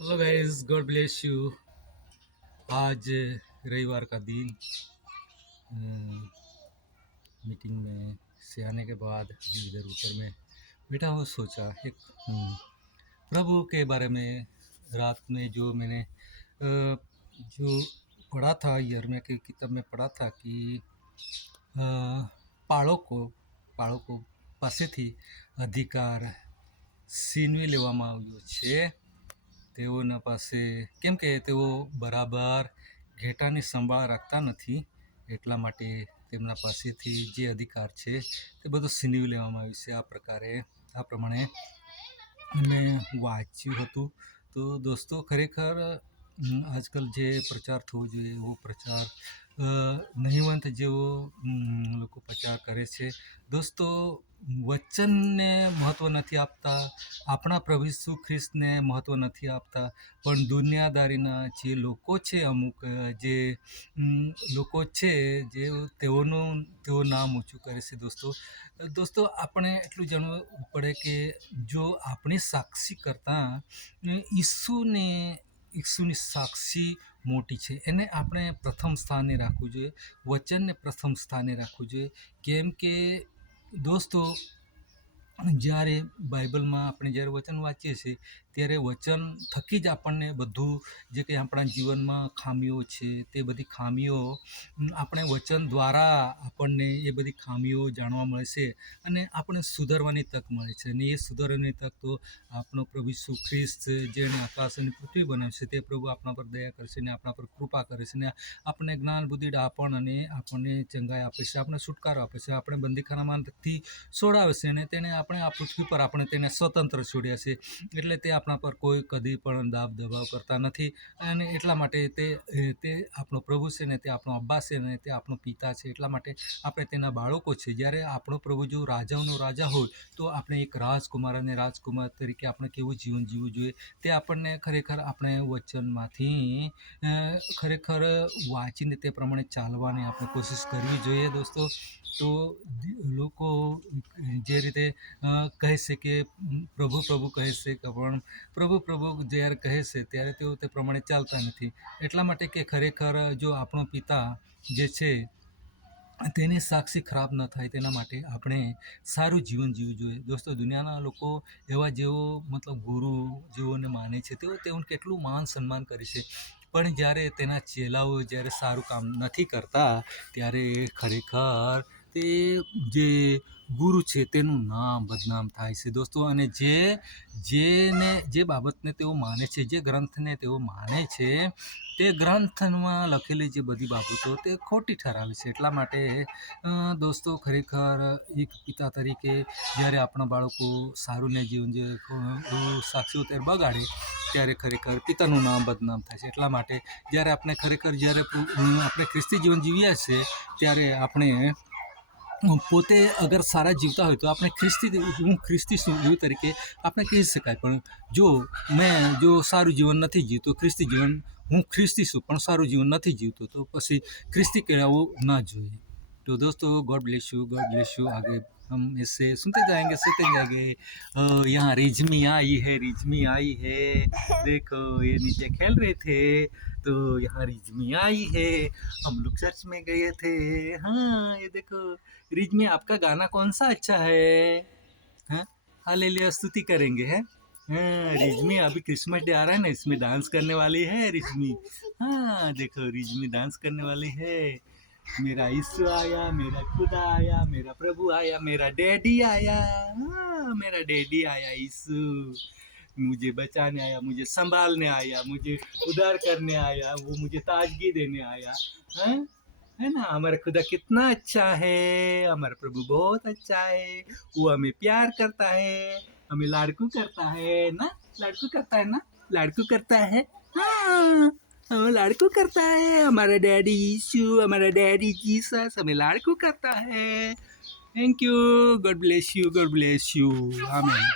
Hello guys, God bless you. आज रविवार का दिन, मीटिंग में से आने के बाद इधर ऊपर में बैठा हुआ सोचा एक प्रभु के बारे में। रात में जो मैंने जो पढ़ा था, यिर्मयाह की किताब में पढ़ा था कि પાળકો પાસેથી અધિકાર છીનવી લેવામાં આવ્યો છે। તેઓના પાસે કેમ કે તેઓ બરાબર ઘેટાની સંભાળ રાખતા નથી, એટલા માટે તેમના પાસેથી જે અધિકાર છે તે બધું છીનવી લેવામાં આવ્યું છે। આ પ્રમાણે મેં વાંચ્યું હતું। તો દોસ્તો, ખરેખર આજકાલ જે પ્રચાર થવો જોઈએ એવો પ્રચાર નહિવંત જેવો લોકો પ્રચાર કરે છે। દોસ્તો, વચનને મહત્ત્વ નથી આપતા, આપણા પ્રભુ ઈસુ ખ્રિસ્તને મહત્ત્વ નથી આપતા, પણ દુનિયાદારીના જે લોકો છે, અમુક જે લોકો છે જે તેઓ નામ ઊંચું કરે છે। દોસ્તો, આપણે એટલું જાણવું પડે કે જો આપણી સાક્ષી કરતાં ઈસુની સાક્ષી મોટી છે, એને આપણે પ્રથમ સ્થાને રાખવું જોઈએ, વચનને પ્રથમ સ્થાને રાખવું જોઈએ। કેમ કે દોસ્તો, જ્યારે બાઇબલમાં આપણે જ્યારે વચન વાંચીએ છીએ ત્યારે વચન થકી જ આપણને બધું જે કંઈ આપણા જીવનમાં ખામીઓ છે તે બધી ખામીઓ આપણે વચન દ્વારા આપણને એ બધી ખામીઓ જાણવા મળે છે અને આપણે સુધારવાની તક મળે છે। અને એ સુધારવાની તક તો આપણો પ્રભુ ઈસુ ખ્રિસ્ત, જેણે આકાશ અને પૃથ્વી બનાવી છે, તે પ્રભુ આપણા પર દયા કરે છે અને આપણા પર કૃપા કરે છે અને આપણને જ્ઞાન, બુદ્ધિ, ડાપણ અને આપણને ચંગાઈ આપે છે, આપણને છુટકારો આપે છે, આપણે બંદીખાનામાંથી છોડાવે છે અને તેને આપણે આ પૃથ્વી પર આપણે તેને સ્વતંત્ર છોડ્યા છે। એટલે તે આપણા પર કોઈ કદી પણ દાબ દબાવ કરતા નથી અને એટલા માટે તે આપણો પ્રભુ છે ને તે આપણો અબ્બા છે ને તે આપણો પિતા છે। એટલા માટે આપણે તેના બાળકો છે। જ્યારે આપણો પ્રભુ જો રાજાઓનો રાજા હોય તો આપણે એક રાજકુમાર અને રાજકુમાર તરીકે આપણે કેવું જીવન જીવવું જોઈએ તે આપણને ખરેખર આપણે વચનમાંથી ખરેખર વાંચીને તે પ્રમાણે ચાલવાની આપણે કોશિશ કરવી જોઈએ। દોસ્તો, તો લોકો જે રીતે કહે છે કે પ્રભુ પ્રભુ કહે છે, પણ પ્રભુ પ્રભુ જ્યારે કહે છે ત્યારે તેઓ તે પ્રમાણે ચાલતા નથી। એટલા માટે કે ખરેખર જો આપણો પિતા જે છે તેની સાક્ષી ખરાબ ન થાય તેના માટે આપણે સારું જીવન જીવવું જોઈએ। દોસ્તો, દુનિયાના લોકો એવા જેવો ગુરુ જેઓને માને છે, તેઓને કેટલું માન સન્માન કરે છે, પણ જ્યારે તેના ચેલાઓ જ્યારે સારું કામ નથી કરતા ત્યારે ખરેખર તે જે ગુરુ છે તેનું નામ બદનામ થાય છે। દોસ્તો, અને જે બાબતને તેઓ માને છે, જે ગ્રંથને તેઓ માને છે, તે ગ્રંથમાં લખેલી જે બધી બાબતો તે ખોટી ઠરાવે છે। એટલા માટે દોસ્તો, ખરેખર એક પિતા તરીકે જ્યારે આપણા બાળકો સારું ને જીવન જે સાક્ષીઓ ત્યારે બગાડે ત્યારે ખરેખર પિતાનું નામ બદનામ થાય છે। એટલા માટે જ્યારે આપણે ખ્રિસ્તી જીવન જીવ્યા છે ત્યારે આપણે પોતે અગર સારા જીવતા હોય તો આપણે હું ખ્રિસ્તી છું એવું તરીકે આપણે કહી શકાય। પણ જો સારું જીવન નથી જીવતો, હું ખ્રિસ્તી છું પણ સારું જીવન નથી જીવતો, તો પછી ખ્રિસ્તી કહેવું ના જોઈએ। तो दोस्तों, गॉड ब्लेस यू। आगे हम इससे सुनते जाएंगे। यहाँ रिजमी आई है। देखो, ये नीचे खेल रहे थे तो यहाँ रिजमी आई है। हम लोग चर्च में गए थे। हाँ, ये देखो रिजमी, आपका गाना कौन सा अच्छा है? हाँ, हालेलुया स्तुति करेंगे हैं। हाँ, रिजमी, अभी क्रिसमस डे आ रहा है ना, इसमें डांस करने वाली है रिजमी। हाँ, देखो रिजमी डांस करने वाली है। मेरा यीशु आया, मेरा खुदा आया, मेरा प्रभु आया, मेरा डैडी आया। हाँ, मेरा डैडी आया यीशु, मुझे बचाने आया, मुझे संभालने आया, मुझे उद्धार करने आया, वो मुझे ताजगी देने आया। है ना? हमारा खुदा कितना अच्छा है, हमारा प्रभु बहुत अच्छा है। वो हमें प्यार करता है, हमें लाड़कू करता है ना, लाड़कू करता है ना, लाड़कू करता है। हाँ, हमें लाड़कू करता है। हमारा डैडी यीशु, हमारा डैडी जीसस हमें लाड़कू करता है। Thank you. God bless you. आमीन।